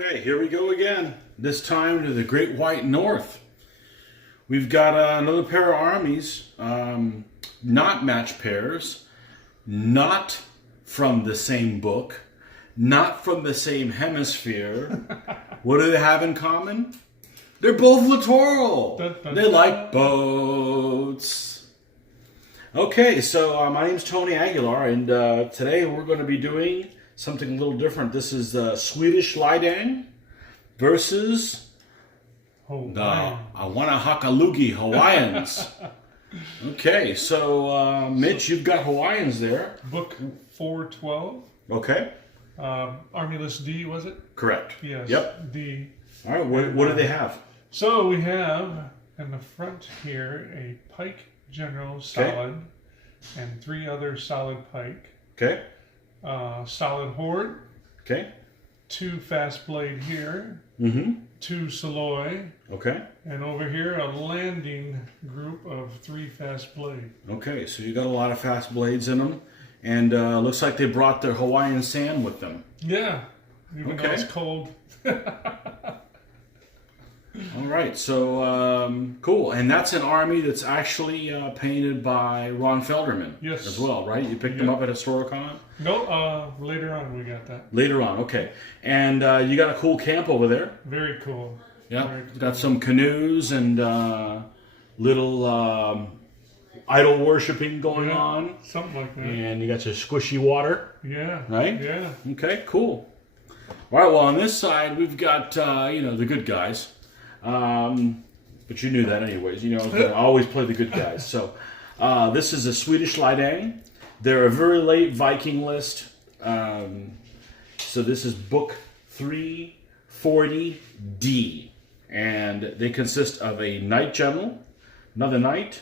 Okay, here we go again. This time to the Great White North. We've got another pair of armies, not match pairs, not from the same book, not from the same hemisphere. What do they have in common? They're both littoral. They like boats. Okay, so my name's Tony Aguilar, and today we're going to be doing something a little different. This is the Swedish Lidang versus the Hawaiians. Hawaiians. Okay, so Mitch, you've got Hawaiians there. Book 412. Okay. Army list D, was it? Correct. Yes. Yep. D. All right, what do they have? So we have in the front here a pike general solid and 3 other solid pike. Okay. Solid horde. Okay. 2 fast blade here. 2 Saloy. Okay. And over here a landing group of 3 fast blade. Okay, so you got a lot of fast blades in them, and looks like they brought their Hawaiian sand with them. Yeah. Even though it's cold. All right, so cool, and that's an army that's actually painted by Ron Felderman. Yes. As well, right? You picked them up at Historicon? No, later on we got that. Later on, okay. And you got a cool camp over there. Very cool. Yeah, Very cool. Got some canoes and little idol worshipping going on. Something like that. And you got your squishy water. Yeah. Right? Yeah. Okay, cool. All right, well, on this side, we've got, the good guys. But you knew that anyways. You know, I always play the good guys. So this is a Swedish Lidang. They're a very late Viking list. So this is book 340D. And they consist of a knight general, another knight,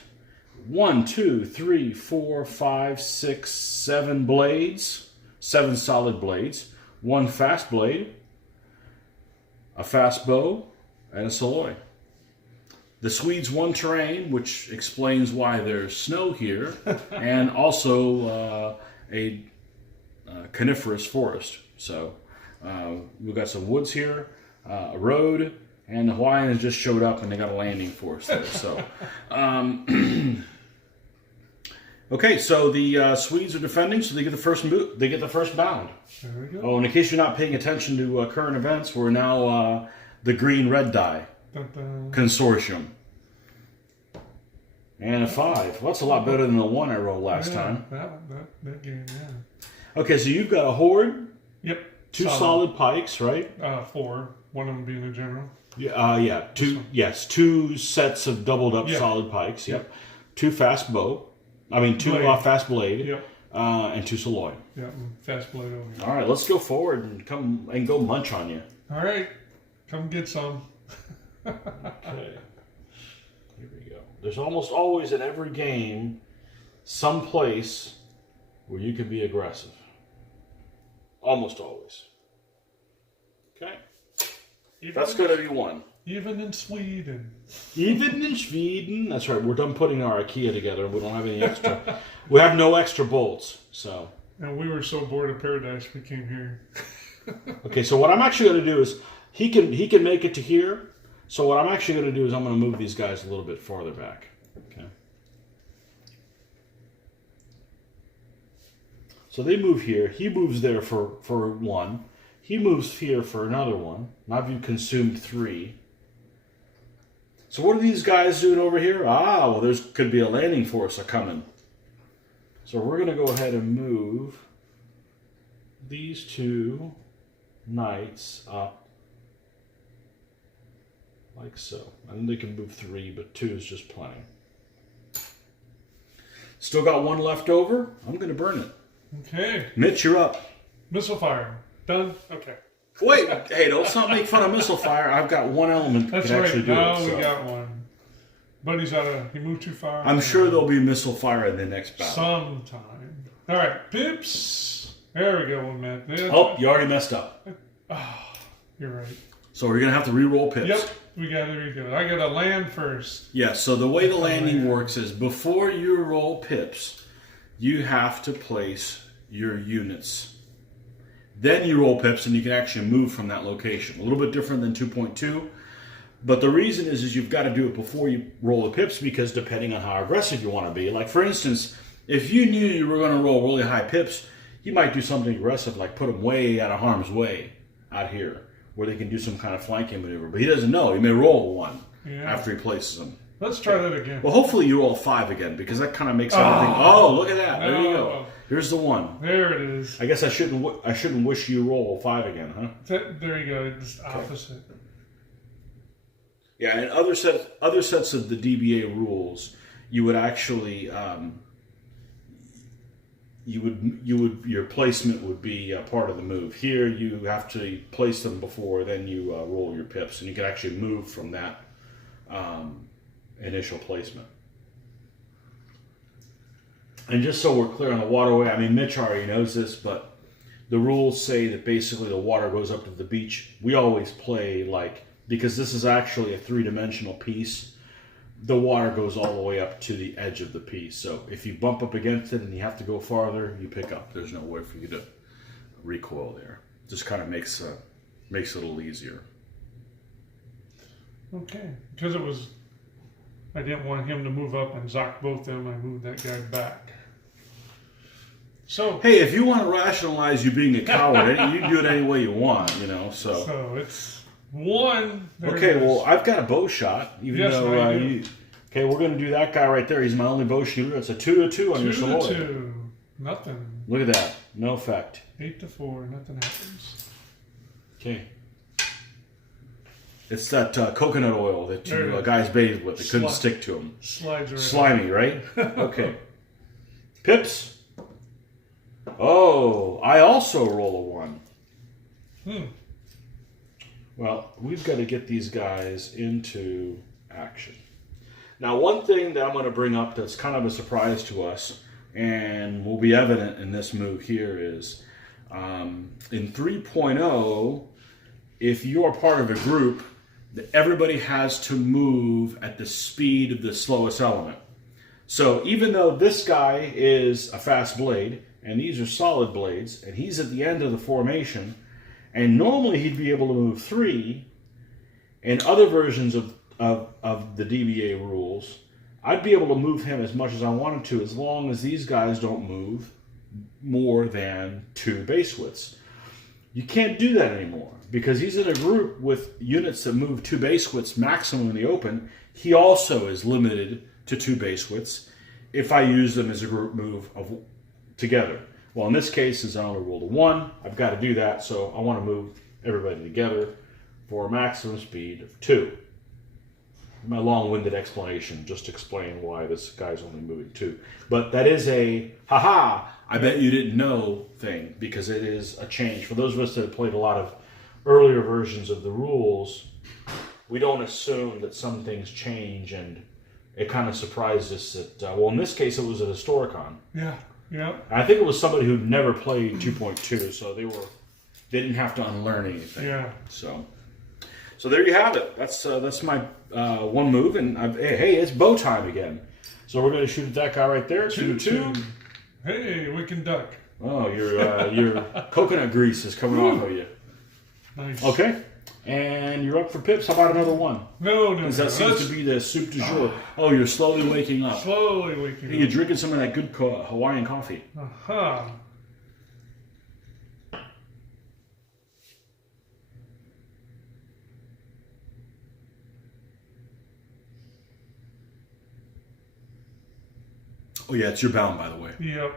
1, 2, 3, 4, 5, 6, 7 blades, 7 solid blades, 1 fast blade, a fast bow, and a Saloy. The Swedes won terrain, which explains why there's snow here, and also a coniferous forest. So we've got some woods here, a road, and the Hawaiians just showed up and they got a landing force there. So, okay, so the Swedes are defending, so they get the first move. They get the first bound. There we go. Oh, and in case you're not paying attention to current events, we're now the green-red die consortium. And a 5. Well, that's a lot better than the 1 I rolled last time. That game, yeah. Okay, so you've got a horde. Yep. 2 solid pikes, right? 4. One of them being a general. Yeah. 2. Yes, 2 sets of doubled up solid pikes. Yep. 2 fast bow. I mean, 2 fast blade. Yep. And 2 Saloy. Yep. Fast blade over here. All right, let's go forward and come and go munch on you. All right. Come get some. Okay. Here we go. There's almost always in every game some place where you can be aggressive. Almost always. Okay. That's going to be 1. Even in Sweden. Even in Sweden. That's right. We're done putting our Ikea together. We don't have any extra. We have no extra bolts. So. And we were so bored of paradise we came here. Okay, so what I'm actually going to do is he can make it to here. So what I'm actually going to do is I'm going to move these guys a little bit farther back. Okay. So they move here. He moves there for 1. He moves here for another 1. Now you've consumed 3. So what are these guys doing over here? Ah, well, there's could be a landing force coming. So we're going to go ahead and move these 2 knights up like so. And they can move 3, but 2 is just plenty. Still got 1 left over. I'm going to burn it. Okay. Mitch, you're up. Missile fire. Done? Okay. Wait, hey, let's not make fun of missile fire. I've got 1 element that can actually do now it. we got 1. Buddy's he moved too far. I'm sure there'll be missile fire in the next battle. Sometime. All right, pips. There we go, man. Oh, you already messed up. Oh, you're right. So we're going to have to re-roll pips. Yep, there we go. I got to land first. Yeah, so the way the landing works is before you roll pips, you have to place your units. Then you roll pips, and you can actually move from that location. A little bit different than 2.2. But the reason is you've got to do it before you roll the pips, because depending on how aggressive you want to be. Like, for instance, if you knew you were going to roll really high pips, you might do something aggressive, like put them way out of harm's way out here, where they can do some kind of flanking maneuver. But he doesn't know. He may roll one after he places them. Let's try that again. Well, hopefully you roll 5 again, because that kind of makes everything. Oh, look at that! There you go. Here's the 1. There it is. I guess I shouldn't wish you roll 5 again, huh? There you go. It's opposite. Yeah, and other sets of the DBA rules, you would actually your placement would be a part of the move. Here, you have to place them before, then you roll your pips, and you can actually move from that initial placement. And just so we're clear on the waterway, I mean, Mitch already knows this, but the rules say that basically the water goes up to the beach. We always play like, because this is actually a 3-dimensional piece, the water goes all the way up to the edge of the piece. So if you bump up against it and you have to go farther, you pick up. There's no way for you to recoil there. Just kind of makes it a little easier. Okay, because I didn't want him to move up and zock both of them. I moved that guy back. So hey, if you want to rationalize you being a coward, you can do it any way you want, So it's 1. Okay, well, I've got a bow shot, even though okay, we're going to do that guy right there. He's my only bow shooter. It's a 2-2 on your solo. 2-2. Nothing. Look at that. No effect. 8-4. Nothing happens. Okay. It's that coconut oil that you guys bathed with. It couldn't stick to them. Slides right Slimy, right? Okay. Pips. Oh, I also roll a 1. Well, we've got to get these guys into action. Now, one thing that I'm going to bring up that's kind of a surprise to us, and will be evident in this move here, is in 3.0, if you are part of a group, everybody has to move at the speed of the slowest element. So even though this guy is a fast blade, and these are solid blades, and he's at the end of the formation, and normally he'd be able to move 3, in other versions of the DBA rules, I'd be able to move him as much as I wanted to, as long as these guys don't move more than 2 base widths. You can't do that anymore, because he's in a group with units that move 2 base widths maximum in the open. He also is limited to 2 base widths if I use them as a group move together. Well, in this case, since I only rolled a 1, I've got to do that, so I want to move everybody together for a maximum speed of 2. My long-winded explanation just to explain why this guy's only moving 2. But that is a, haha, I bet you didn't know thing, because it is a change. For those of us that have played a lot of earlier versions of the rules, we don't assume that some things change, and it kind of surprised us that, well, in this case, it was at Historicon. Yeah. Yeah. I think it was somebody who'd never played 2.2, so they didn't have to unlearn anything. Yeah. So there you have it. That's my 1 move, and hey, it's bow time again. So we're going to shoot at that guy right there. 2-2. Hey, we can duck. Oh, your coconut grease is coming off of you. Nice. Okay. And you're up for pips. How about another 1? No. Because that seems to be the soup du jour. Oh, you're slowly waking up. Slowly waking up. You're drinking some of that good Hawaiian coffee. Aha. Oh yeah, it's your bound, by the way. Yep.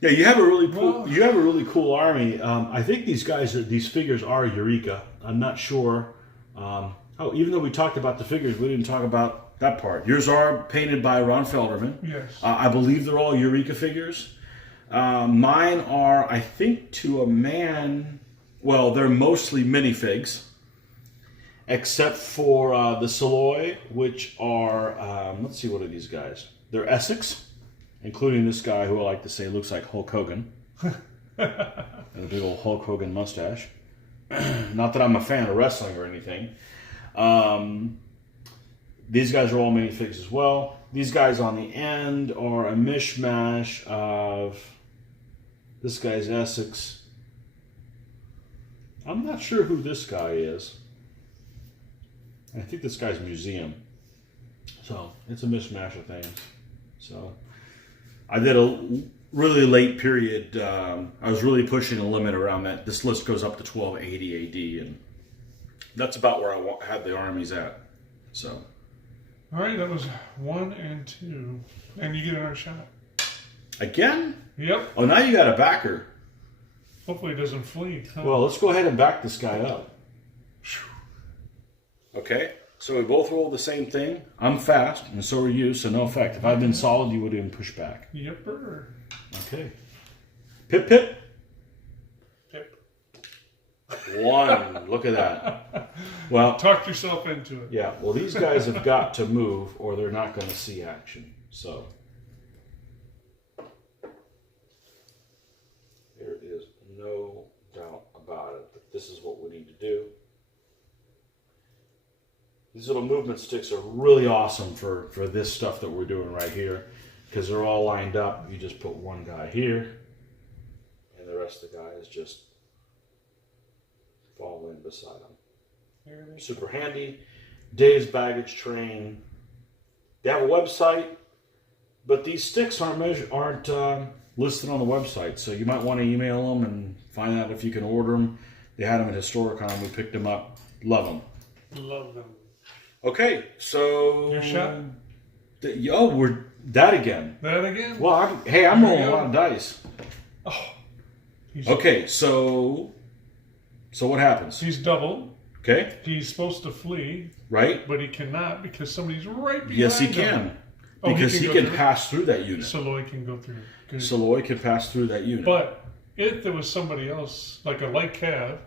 Yeah, you have a really cool army. I think these figures are Eureka. I'm not sure. Even though we talked about the figures, we didn't talk about that part. Yours are painted by Ron Felderman. Yes. I believe they're all Eureka figures. Mine are, I think, to a man. Well, they're mostly minifigs, except for the Saloy, which are, let's see, what are these guys? They're Essex, including this guy who I like to say looks like Hulk Hogan. And a big old Hulk Hogan mustache. Not that I'm a fan of wrestling or anything. These guys are all minifigs as well. These guys on the end are a mishmash of This guy's Essex. I'm not sure who this guy is. I think this guy's museum. So it's a mishmash of things. So I did a really late period. I was really pushing the limit around that. This list goes up to 1280 AD, and that's about where I had the armies at. So. All right, that was 1 and 2, and you get another shot. Again? Yep. Oh, now you got a backer. Hopefully it doesn't flee. Huh? Well, let's go ahead and back this guy up. Okay, so we both rolled the same thing. I'm fast, and so are you, so no effect. If I'd been solid, you would have been pushed back. Yepper. Okay. Pip, pip. Pip. 1. Look at that. Well, talk yourself into it. Yeah, well, these guys have got to move, or they're not going to see action. So, there is no doubt about it. But this is what we need to do. These little movement sticks are really awesome for this stuff that we're doing right here, because they're all lined up. You just put one guy here, and the rest of the guys just fall in beside them. Super handy. Dave's Baggage Train. They have a website, but these sticks aren't listed on the website, so you might want to email them and find out if you can order them. They had them at Historicon. We picked them up. Love them. Love them. Okay, so your shot. We're that again. That again. Well, I'm rolling a lot of dice. Oh. Okay, so what happens? He's doubled. Okay. He's supposed to flee. Right. But he cannot because somebody's right behind him. Yes, he can. Because he can pass through that unit. Saloy can go through. Good. Saloy can pass through that unit. But if there was somebody else, like a light cav,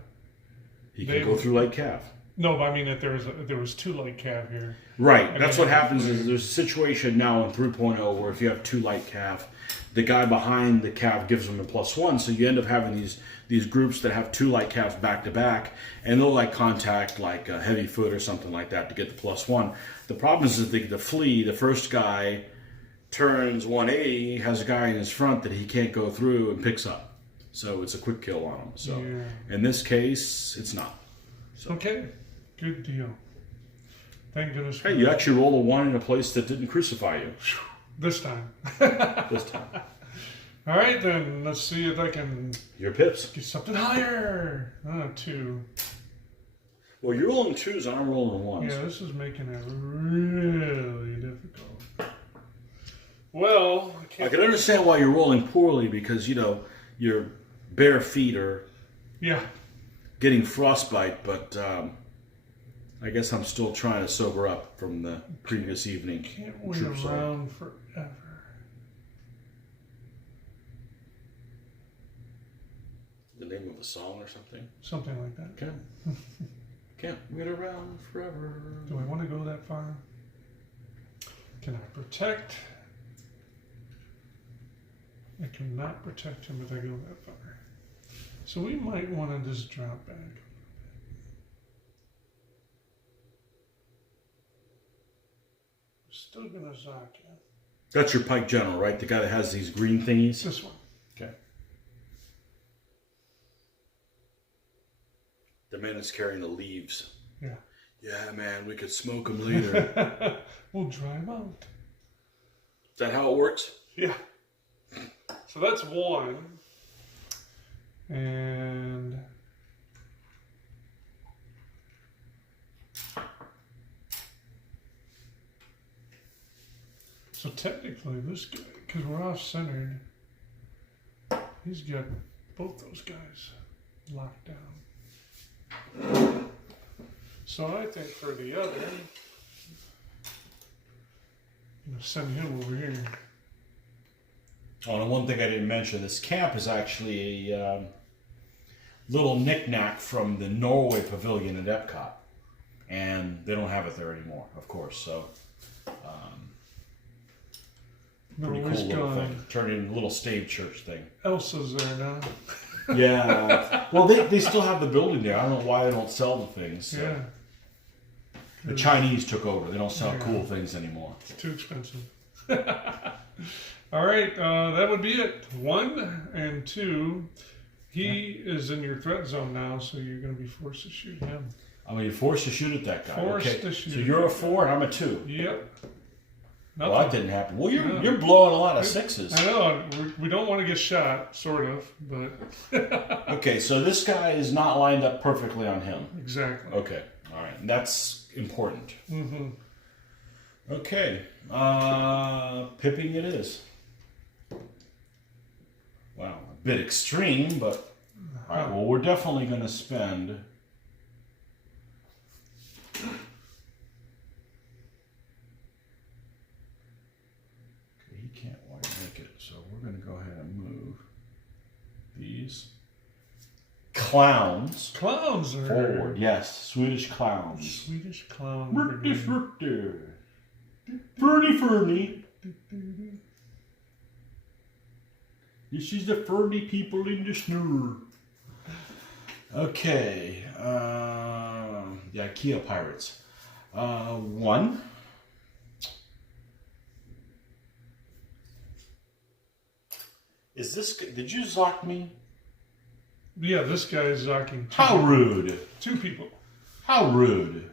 he can go through light cav. No, but I mean if there was 2 light cav here. Right. That's what happens is there's a situation now in 3.0 where if you have 2 light cav, the guy behind the cav gives them a +1, so you end up having these groups that have 2 light calves back to back, and they'll like contact like a heavy foot or something like that to get the +1. The problem is that the flee, the first guy turns 180, has a guy in his front that he can't go through and picks up. So it's a quick kill on him. So in this case, it's not. So. Okay, good deal. Thank goodness. Hey, you actually roll a 1 in a place that didn't crucify you. This time. This time. All right, then. Let's see if I can... Your pips. Get something higher. 2. Well, you're rolling 2s and I'm rolling 1s. Yeah, this is making it really difficult. Well, I can understand why you're rolling poorly because, your bare feet are getting frostbite, but I guess I'm still trying to sober up from the previous evening. Can't wait around forever. The name of a song or something? Something like that. Okay. Can't wait around forever. Do I want to go that far? Can I protect? I cannot protect him if I go that far. So we might want to just drop back. Still gonna zock you. That's your pike general, right? The guy that has these green thingies? This one. Okay. The man that's carrying the leaves. Yeah. Yeah, man, we could smoke them later. We'll drive out. Is that how it works? Yeah. So that's 1. And... So technically this guy, because we're off-centered, he's got both those guys locked down. So I think for the other, I'm gonna send him over here. Oh, and one thing I didn't mention, this camp is actually a little knick-knack from the Norway pavilion at Epcot. And they don't have it there anymore, of course, so... pretty cool little thing. Turned into a little stave church thing. Elsa's there now. Yeah. Well, they still have the building there. I don't know why they don't sell the things. So. Yeah. The Chinese took over. They don't sell cool things anymore. It's too expensive. All right, that would be it. 1 and 2. He is in your threat zone now, so you're going to be forced to shoot him. I mean, you're forced to shoot at that guy. Forced to shoot. So you're a 4 and I'm a 2. Yep. Well, that didn't happen. Well, you're blowing a lot of 6s. I know. We don't want to get shot, sort of, but... Okay, so this guy is not lined up perfectly on him. Exactly. Okay, all right. That's important. Mm-hmm. Okay, pipping it is. Wow, a bit extreme, but... All right, well, we're definitely going to spend... He can't quite make it, so we're going to go ahead and move these clowns are forward. Yes, Swedish clowns. Swedish clown. Fernie. This is the Fernie people in the snow. Okay, the Ikea pirates. 1. Is this? Did you zock me? Yeah, this guy is zocking. How rude! 2 people. How rude!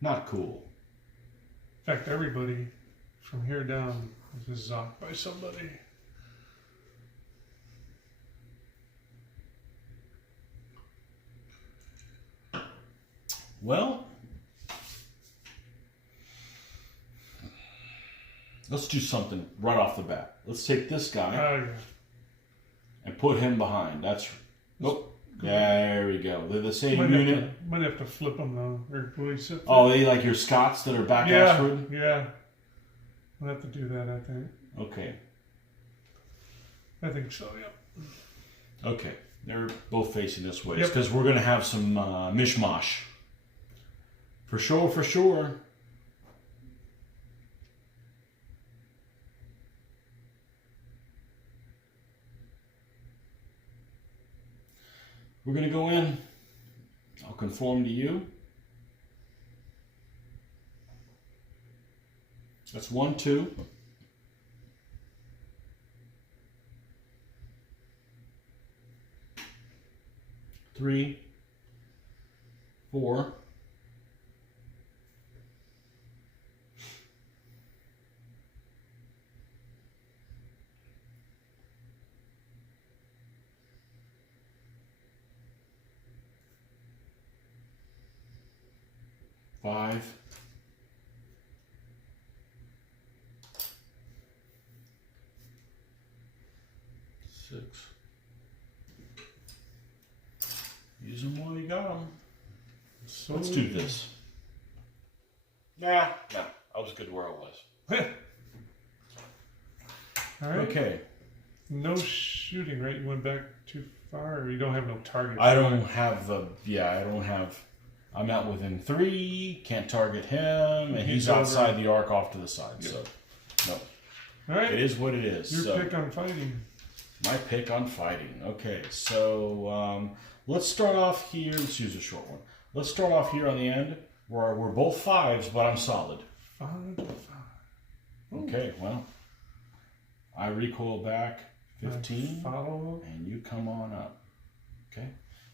Not cool. In fact, everybody from here down is zocked by somebody. Well, let's do something right off the bat. Let's take this guy Yeah. and put him behind. That's... Nope. There we go. They're the same Might unit. Might have to flip them though. Or will he sit there? Oh, they like your Scots that are back assward? Yeah. We'll have to do that, I think. Okay. I think so, yep. Okay. They're both facing this way. Yep. Because we're going to have some mishmash. For sure, for sure. We're going to go in. I'll conform to you. That's 1, 2. Three, 4. 5. 6. Use them while you got them. So Let's do this. Nah, I was good where I was. All right. Okay. No shooting, right? You went back too far, or you don't have no target? I don't have the... Yeah, I don't have... I'm not within 3. Can't target him, and he's outside the arc off to the side. Yep. So, no. All right. It is what it is. Your pick on fighting. My pick on fighting. Okay, so let's start off here. Let's use a short one. Let's start off here on the end where we're both 5s, but I'm solid. 5. Okay, well, I recoil back 15, follow, and you come on up. Okay,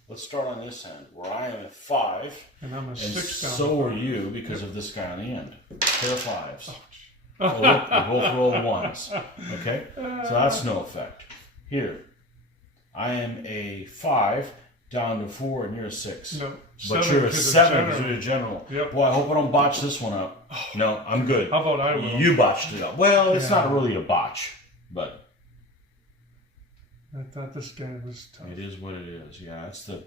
let's start on this end where I am at 5, and I'm a 6 down. So are you because of this guy on the end. Pair of 5s. Oh, look, we both rolled 1s. Okay, so that's no effect. Here, I am a 5 down to 4, and you're a 6. No, but you're a 7 because you're a general. Yep. Boy, I hope I don't botch this one up. Oh. No, I'm good. How about I will? You botched it up. Well, it's not really a botch, but I thought this guy was tough. it is what it is. Yeah, it's the...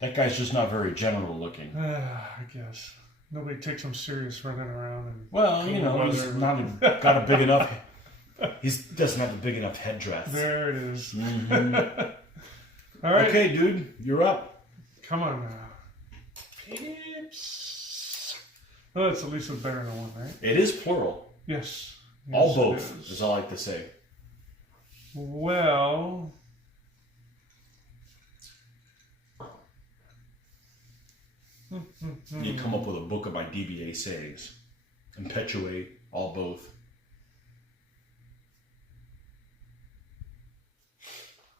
That guy's just not very general looking. I guess. Nobody takes him serious running around. And well, you know, he's not got a big enough... He doesn't have a big enough headdress. There it is. Mm-hmm. All right. Okay, dude, you're up. Come on now. Peeps. Well, that's at least a better than 1, right? It is plural. Yes. All both, as I like to say. Well... You come up with a book of my DBA sayings. Impetuate, all both.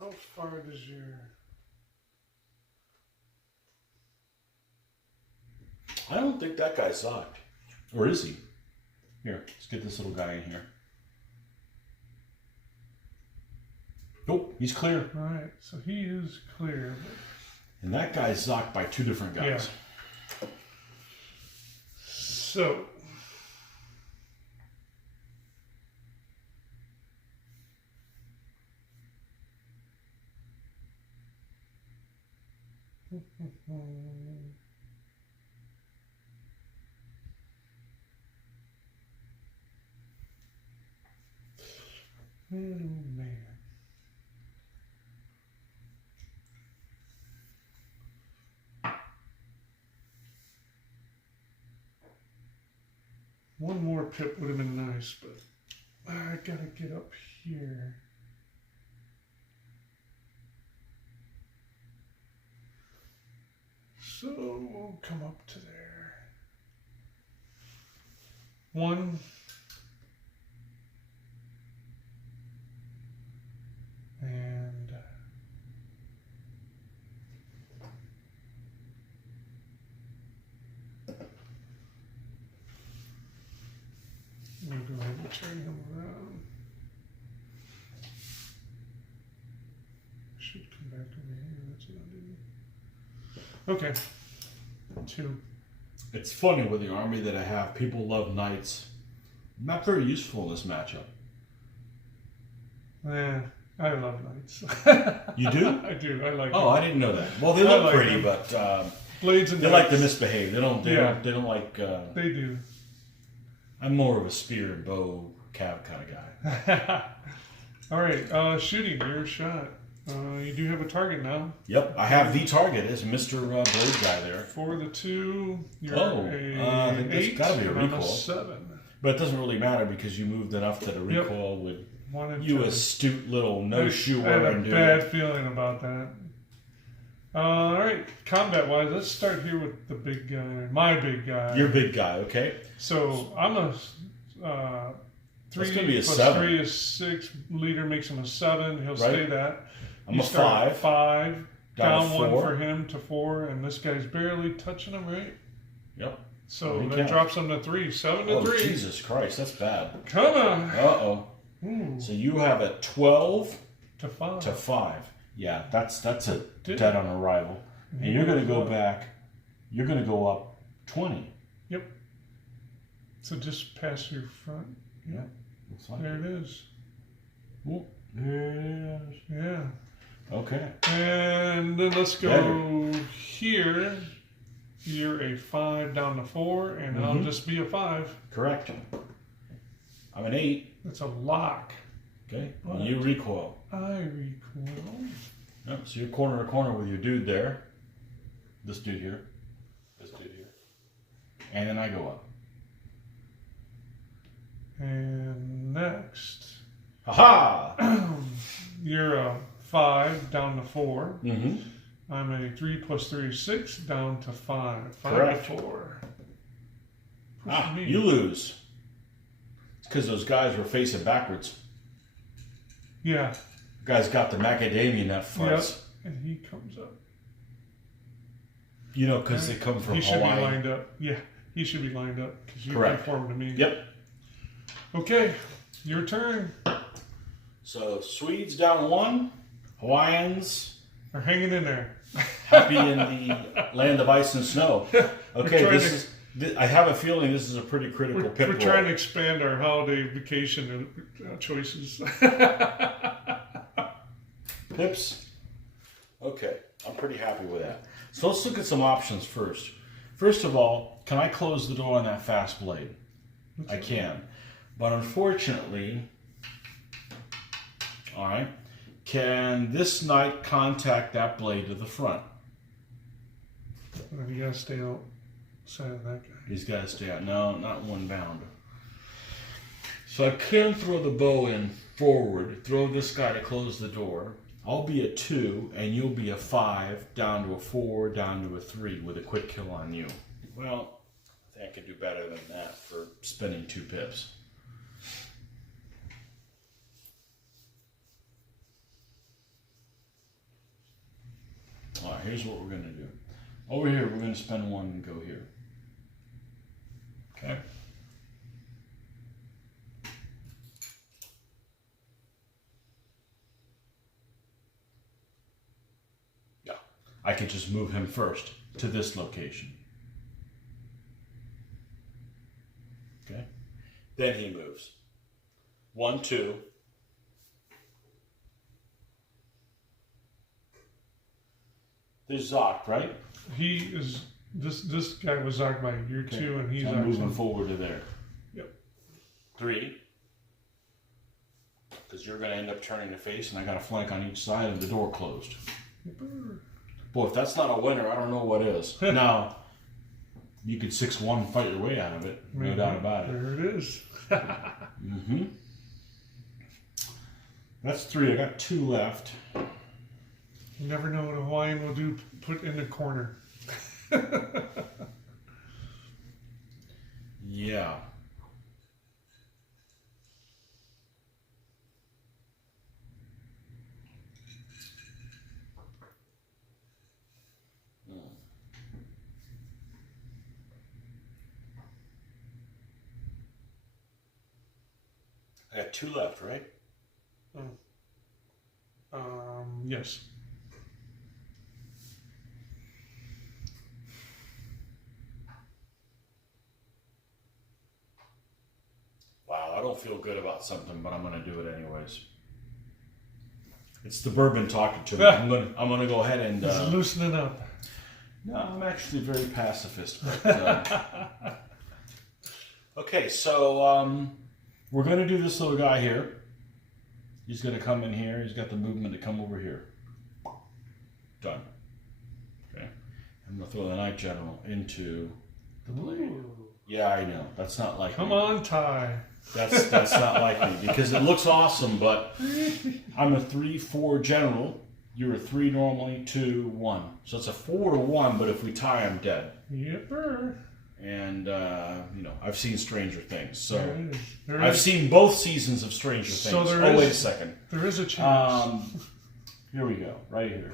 How far does your... I don't think that guy's socked. Or is he? Here, let's get this little guy in here. Nope, he's clear. All right, so he is clear. And that guy's zocked by two different guys. Yeah. So... Oh man. One more pip would have been nice, but I gotta get up here. So we'll come up to there. One. And we'll go ahead and turn him around. Should come back over here. That's what I did. Okay. 2. It's funny with the army that I have, people love knights. Not very useful in this matchup. Yeah, I love knights. You do? I do. I like. Oh, them. I didn't know that. Well, they look like pretty, them. but Blades and they knights. like to misbehave. They don't. They don't like. They do. I'm more of a spear and bow cav kind of guy. All right, shooting your shot. You do have a target now. Yep, I have the target as Mr. Blade guy there. For the 2, you're I think that's 8. gotta be a and I'm recall. 7. But it doesn't really matter because you moved enough to the recoil with 1 and you 2. astute little no-shoe I have wearing a dude. bad feeling about that. All right, combat-wise, let's start here with the big guy. My big guy. Your big guy, okay? So I'm a 3 That's gonna be a plus 7. 3 is 6. Leader makes him a 7. He'll stay that. I'm You a start 5. 5. Down Down to 1 4. for him to 4, and this guy's barely touching him, right? Yep. So He that counts. drops him to 3. 7 to Oh, 3. Jesus Christ, that's bad. Come on. Uh-oh. Ooh, So you have a 12 to 5. to 5. Yeah, that's a Dude. dead on arrival. And you're going to go back, you're going to go up 20. Yep. So just past your front. Yeah. Looks like There it is. Ooh, there it is. Yeah. Okay. And then let's go Better. here. You're a 5 down to 4, and I'll just be a 5. Correct. I'm an 8. That's a lock. Okay. What? You recoil. I recoil. Yep. So you're corner to corner with your dude there. This dude here. This dude here. And then I go up. And next, Ha-ha! you're a 5 down to 4. Mm-hmm. I'm a 3 plus 3 is 6 down to 5. 5 Correct. to 4. Ah, me. you lose. It's because those guys were facing backwards. Yeah. Guys got the macadamia nut Yep. farts. And he comes up. You know, because they come from He should Hawaii. be lined up. Yeah, he should be lined up because you Correct. conform to me. Yep. Okay, your turn. So Swedes down 1. Hawaiians They're hanging in there. happy in the land of ice and snow. Okay, I have a feeling this is a pretty critical pip We're roll. trying to expand our holiday vacation choices. Pips. Okay, I'm pretty happy with that. So let's look at some options first. First of all, can I close the door on that fast blade? I can. But unfortunately, all right, can this knight contact that blade to the front? You gotta stay outside of that guy. He's got to stay out. No, not one bound. So I can throw the bow in forward, throw this guy to close the door. I'll be a 2, and you'll be a 5, down to a 4, down to a 3 with a quick kill on you. Well, I think I could do better than that for spending 2 pips. Alright, here's what we're going to do. Over here, we're going to spend 1 and go here. Okay? Yeah. I could just move him first to this location. Okay? Then he moves. 1, 2. There's Zoc, right? He is this guy was Zoc by year 2, and he's I'm moving forward to there. Yep. 3. Because you're going to end up turning the face, and I got a flank on each side, and the door closed. Boy, if that's not a winner, I don't know what is. Now, you could 6-1 and fight your way out of it. No doubt about it. There it is. Mm-hmm. That's 3. I got 2 left. You never know what a Hawaiian will do, put in the corner. Yeah. I got 2 left, right? Yes. Wow, I don't feel good about something, but I'm going to do it anyways. It's the bourbon talking to me. I'm gonna go ahead and He's loosening up. No, I'm actually very pacifist. But, okay, so we're going to do this little guy here. He's going to come in here. He's got the movement to come over here. Done. Okay. I'm going to throw the Night General into the blade. Yeah, I know. That's not like Come me. on, Ty. That's not like me because it looks awesome, but I'm a 3-4 general. You're a 3 normally, 2, 1. So it's a 4 to 1, but if we tie, I'm dead. Yepper. And, you know, I've seen Stranger Things. So There I've is. seen both seasons of Stranger Things. So there wait a is- second. There is a chance. Here we go, right here.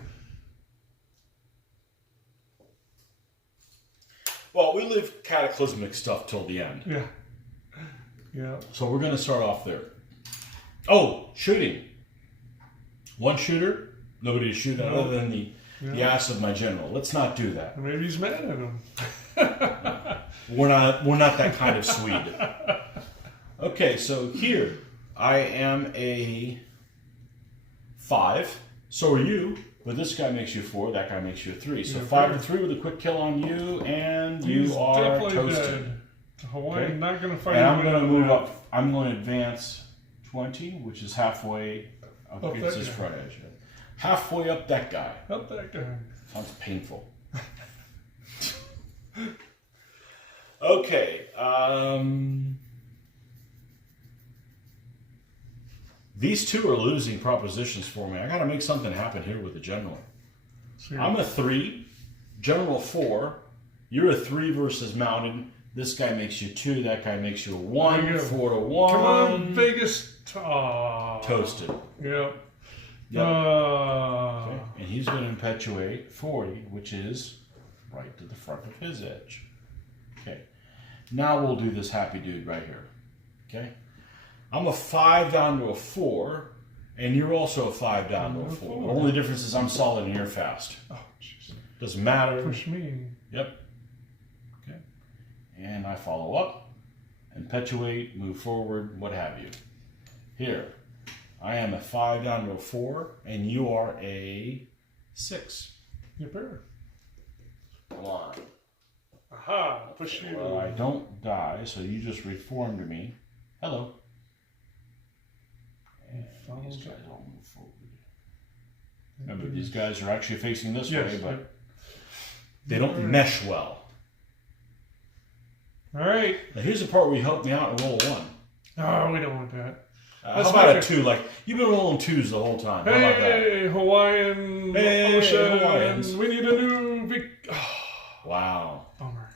Well, we leave cataclysmic stuff till the end. Yeah. Yeah. So we're going to start off there. Oh, shooting. 1 shooter, nobody to shoot other than the ass of my general. Let's not do that. Maybe he's mad at him. We're not that kind of Swede. Okay, so here I am a 5. So are you, but this guy makes you 4. That guy makes you a 3. So 5 to 3 with a quick kill on you, and He's you are definitely toasted. dead. The Hawaiian not going to fight. And I'm him going to in move that. up. I'm going to advance 20, which is halfway up Up against that this guy. Friday. Halfway up that guy. Help that guy. Sounds painful. Okay. These 2 are losing propositions for me. I got to make something happen here with the general. So I'm a 3, general 4. You're a 3 versus mounted. This guy makes you 2. That guy makes you a 1. There you go. 4 to 1. Come on, Vegas. Aw. Toasted. Yep. Yep. Okay. And he's going to impetuate 40, which is right to the front of his edge. Okay. Now we'll do this happy dude right here. Okay. I'm a 5 down to a 4, and you're also a 5 down to a 4. The only difference is I'm solid and you're fast. Oh, jeez. Doesn't matter. Push me. Yep. Okay. And I follow up, impetuate, move forward, what have you. Here, I am a 5 down to a 4, and you are a 6. Yepper. Come on. Aha. Push you. Well, I don't die, so you just reformed me. Hello. And these guys all move forward. Remember, these guys are actually facing this way, but they don't mesh well. All right. Now, here's the part where you help me out and roll a 1. Oh, we don't want that. How about a 2? Like, you've been rolling 2s the whole time. How about that? Hey, Hawaiian Hey, Ocean. Hawaiians. We need a new Wow. bummer.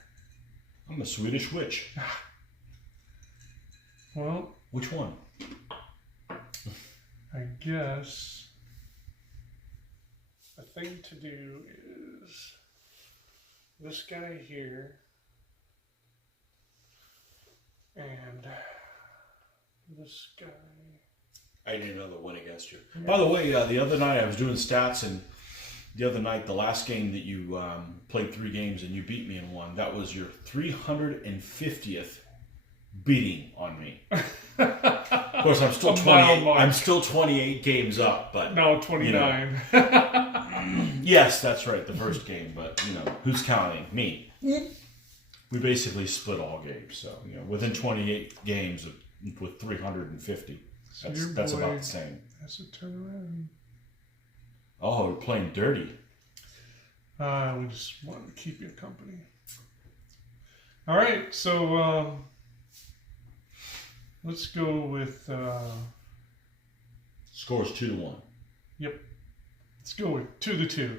I'm a Swedish witch. Well, Which one? I guess the thing to do is this guy here and this guy. I need another win against you. Yeah. By the way, the other night I was doing stats, and the other night, the last game that you played 3 games and you beat me in one, that was your 350th beating on me. Of course, I'm still 28. I'm still 28 games up, but no, 29. You know, yes, that's right, the first game. But you know, who's counting? Me. We basically split all games, so you know, within 28 games with 350, that's about the same. Has to turn around. Oh, we're playing dirty. We just wanted to keep you company. All right, so let's go with. Scores 2-1. Yep. Let's go with 2-2.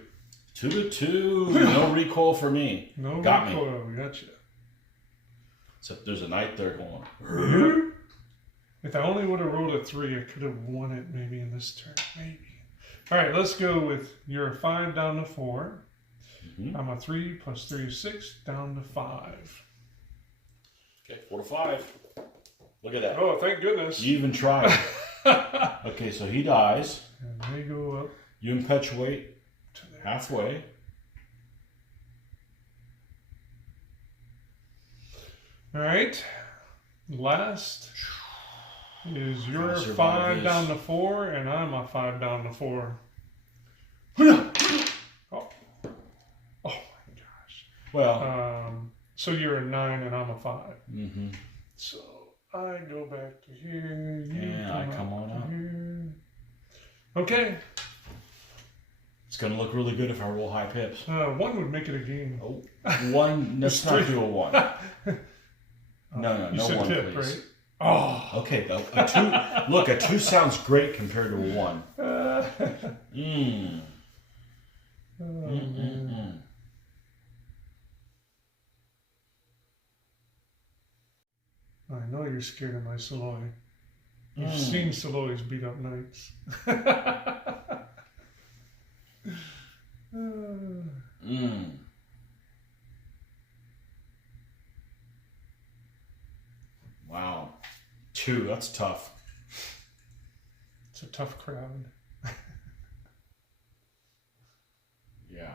2-2. No recoil for me. No Got recoil. We got you. Except there's a knight there going. If I only would have rolled a 3, I could have won it maybe in this turn. Maybe. All right, let's go with you're a 5 down to 4. Mm-hmm. I'm a 3 plus 3 is 6 down to 5. Okay, 4 to 5. Look at that. Oh, thank goodness. You even tried. Okay, so he dies. And they go up. You impetuate halfway. All right. Last is you're 5 down to 4, and I'm a 5 down to 4. Oh. Oh my gosh. Well. So you're a 9 and I'm a 5. Mm-hmm. So I go back to here. I come on up. Here. Okay. It's gonna look really good if I roll high pips. 1 would make it a game. Oh, 1. Let's not do a 1. No, you said 1, tip, please. Right? Oh. Okay, a 2. Look, a 2 sounds great compared to a 1. I know you're scared of my Saloy. You've seen Saloys beat up knights. Wow. 2, that's tough. It's a tough crowd. Yeah.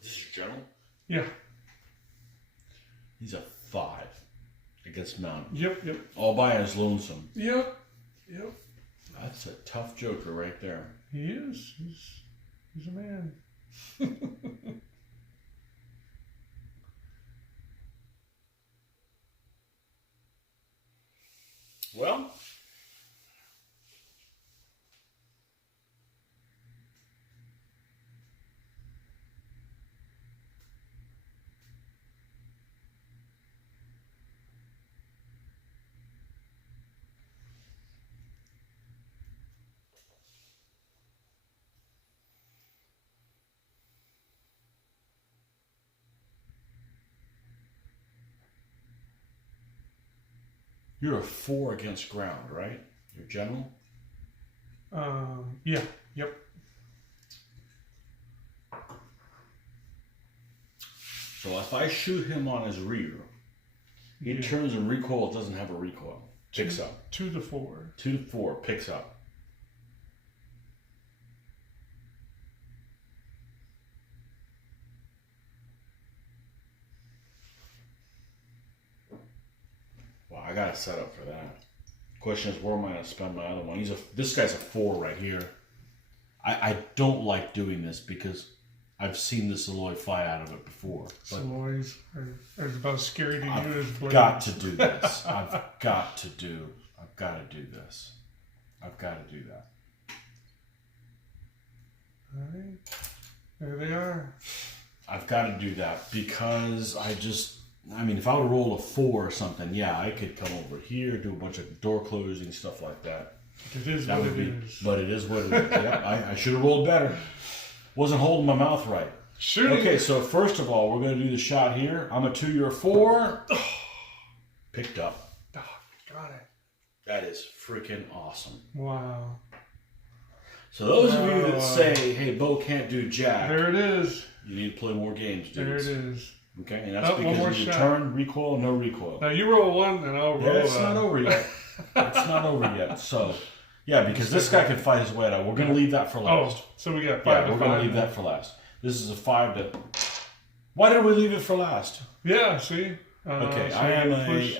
This is your general? Yeah. He's a 5 against Mountain. Yep. All by his lonesome. Yep. That's a tough joker right there. He is. He's a man. Well, you're a 4 against ground, right? Your general? Yeah. Yep. So if I shoot him on his rear, he turns and recoil, doesn't have a recoil. Picks up. 2 to 4. 2 to 4, picks up. Wow, I got a setup for that. Question is, where am I going to spend my other one? This guy's a 4 right here. I don't like doing this because I've seen the Saloy fly out of it before. Saloys are about as scary to you as blades. I've got to do this. I've got to do this. I've got to do that. All right. There they are. I've got to do that because I mean, if I would roll a 4 or something, yeah, I could come over here, do a bunch of door closing, stuff like that. It is what it is. But it is what it is. Yeah, I should have rolled better. Wasn't holding my mouth right. Sure. Okay, so first of all, we're going to do the shot here. I'm a 2, you're a 4. Picked up. Oh, got it. That is freaking awesome. Wow. So those of you that say, hey, Bo can't do jack. There it is. You need to play more games, dudes. There it is. Okay, and that's because of your turn, recoil, no recoil. Now you roll 1 and I'll roll Yeah, it's not over yet. It's not over yet. So, yeah, because this guy can fight his way out. We're going to leave that for last. Oh, so we got 5 Yeah, to we're going to leave that for last. This is a 5 to... Why did we leave it for last? Yeah, see? Okay, so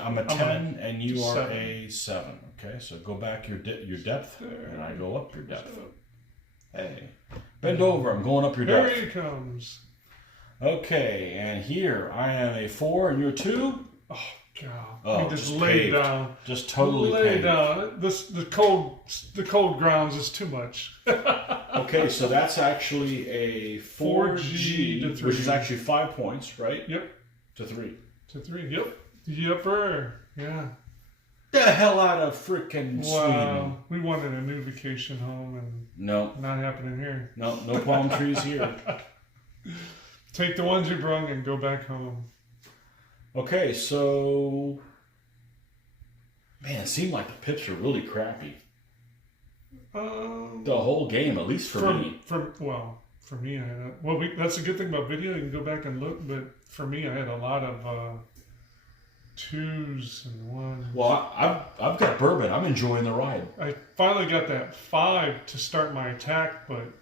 I'm a 10 and you are 7. a 7. Okay, so go back your depth and I go up your depth. Hey, bend over. I'm going up your depth. Here he comes. Okay, and here I am a 4 and you're 2. Oh God! Oh, he just lay paved. down. Just totally lay paved. down. The cold grounds is too much. Okay, so that's actually a 4G to 3, which is actually 5 points, right? Yep. To 3. To 3. Yep. Yepper. Yeah. The hell out of frickin' Sweden. We wanted a new vacation home, and No. not happening here. No palm trees here. Take the ones you brung and go back home. Okay, so man, it seemed like the pips are really crappy. The whole game, at least for me. For me, I had that's a good thing about video. You can go back and look, but for me, I had a lot of 2s and 1s. Well, I've got bourbon. I'm enjoying the ride. I finally got that 5 to start my attack, but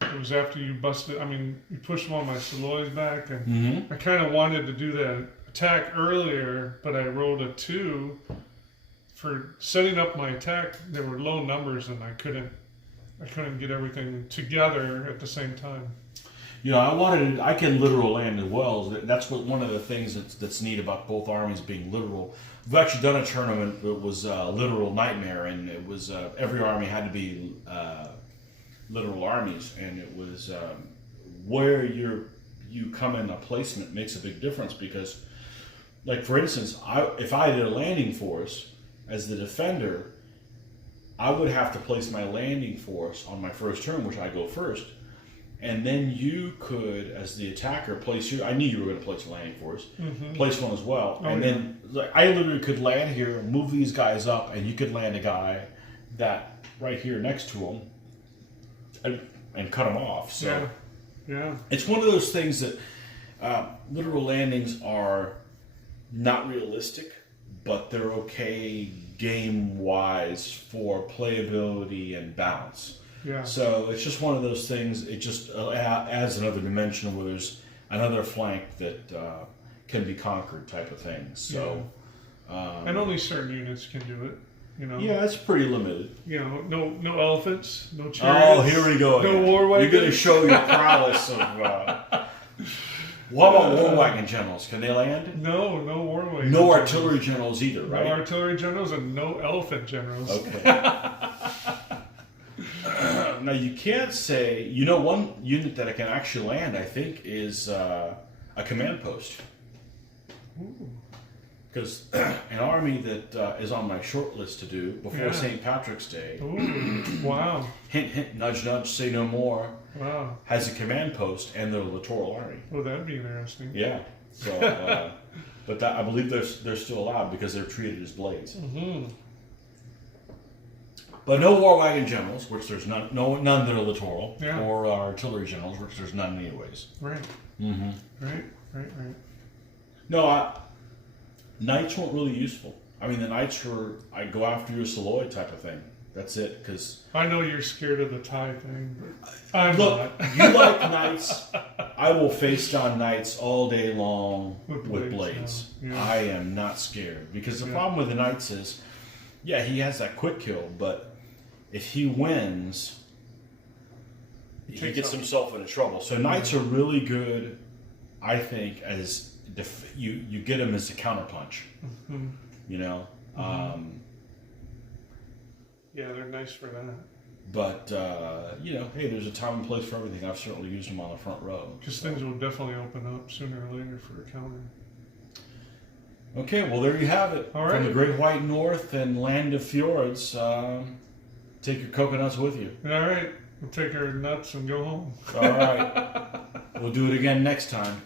it was after you busted. I mean, you pushed one of my Saloys back, and I kind of wanted to do that attack earlier, but I rolled a 2 for setting up my attack. There were low numbers, and I couldn't get everything together at the same time. You know, I can literal land as well. That's one of the things that's neat about both armies being literal. We've actually done a tournament that was literal nightmare, and it was every army had to be literal armies, and it was where you come in a placement makes a big difference because, like for instance, if I did a landing force as the defender, I would have to place my landing force on my first turn, which I go first. And then you could, as the attacker, place your... I knew you were going to place a landing force. Place one as well. Then I literally could land here, move these guys up, and you could land a guy that right here next to him and cut him off. So yeah. It's one of those things that literal landings are not realistic, but they're okay game-wise for playability and balance. Yeah. So it's just one of those things. It just adds another dimension where there's another flank that can be conquered, type of thing. So, and only certain units can do it. You know. Yeah, it's pretty limited. You know, no elephants, no chariots. Oh, here we go. No war wagons. You're going to show your prowess of. What about war wagon generals? Can they land? No war wagons. No artillery generals either, right? No artillery generals and no elephant generals. Okay. Now you can't say, one unit that I can actually land, I think, is a command post. Because an army that is on my short list to do before St. Patrick's Day. Ooh, wow. Hint, hint, nudge, nudge, say no more. Wow. Has a command post and they're a littoral army. Oh, that'd be interesting. Yeah. So, but I believe they're still allowed because they're treated as blades. But no war wagon generals, which there's none that are littoral, or artillery generals, which there's none anyways. Right. Right. No, knights weren't really useful. I mean, the knights were, I go after your Saloy type of thing. That's it, because... I know you're scared of the tie thing, but I'm Look, not. You like knights. I will face down knights all day long with blades. Yeah. I am not scared, because the problem with the knights is, he has that quick kill, but if he wins, he gets himself into trouble. So knights are really good, I think, as you get them as a counterpunch. Yeah, they're nice for that. But, you know, hey, there's a time and place for everything. I've certainly used them on the front row. Because things will definitely open up sooner or later for accounting. Okay, well, there you have it. All right. From the Great White North and land of fjords. Take your coconuts with you. All right. We'll take our nuts and go home. All right. We'll do it again next time.